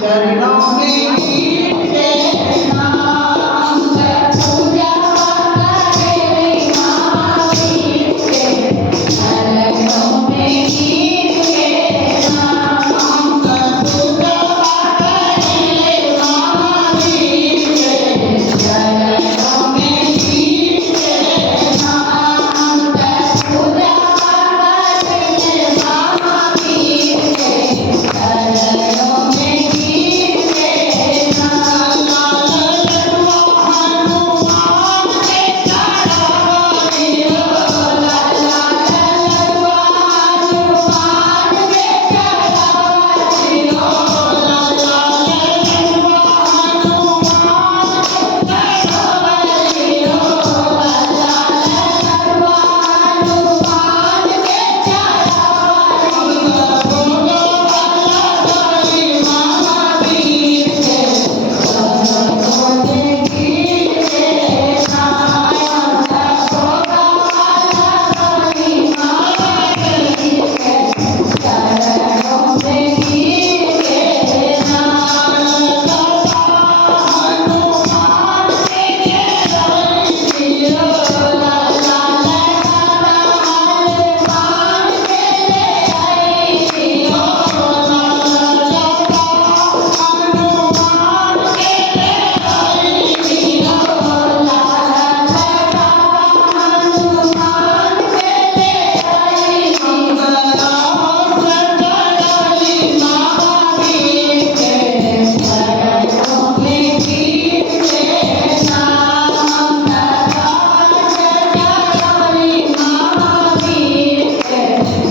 चरणों में गिर के नाम पूजा करे महावीर के चरणों में गिर के नाम पूजा करे महावीर के चरणों में गिर के नाम पूजा करे महावीर के चरणों में गिर के नाम हनुमान के चढ़ावा दियो लाला हनुमान के चढ़ावा दियो लाला हनुमान के चढ़ावा दियो लाला हनुमान के चढ़ावा दियो महावीर के चरणों में गिर के नाम होगा महावीर के चरणों में गिर के नाम हनुमान के चरण दियो लाला हनुमान के आई दियो लाला हनुमान के आई दियो लाला हनुमान के आई महावीर के चरणों में गिर के नाम चढ़ाई महावीर के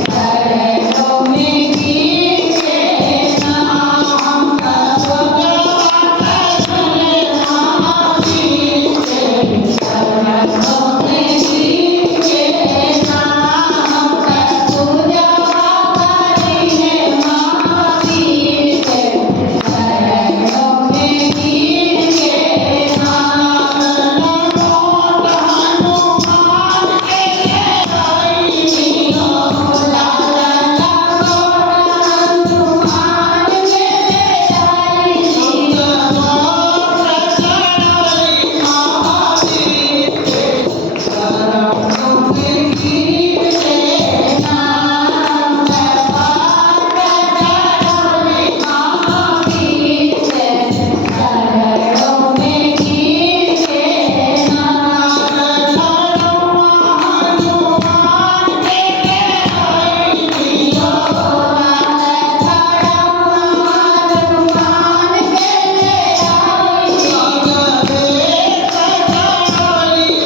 चरणों में गिर के नाम महावीर के चरणों में गिर के नाम पूजा करे महावीर के चरणों में गिर के नाम हनुमान के आई दियो लाला हनुमान के आई दियो महावीर के चरणों में गिर के नाम चढ़ावे महावीर के चरणों में गिर के नाम हनुमान के आई दियो लाला हनुमान के आई दियो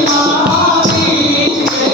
महावीर के